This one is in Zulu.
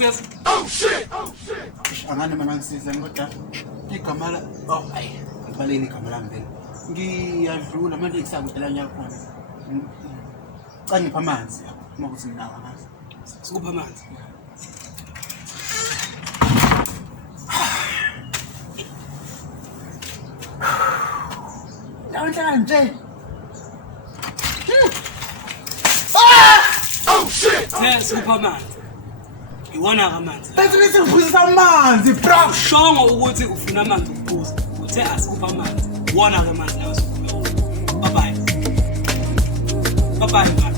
Siyas. Oh shit! Angane mina ngisiza kodwa igama la hayi ngibaleni igama lami vele. Ngiyadlula manje ngisakudala nya khona. Cha ngipha amanzi uma kuthi nginawo amanzi. Sikupha amanzi. Yawunhlala nje. Oh shit! Sikupha amanzi. Iwona amanzi. Bese ngivuzisa amanzi bro. Shongo ukuthi ufuna amanzi ukuphuza. Uthe asikupha amanzi. Iwona amanzi lawo sikupha. Bye bye. Bye bye.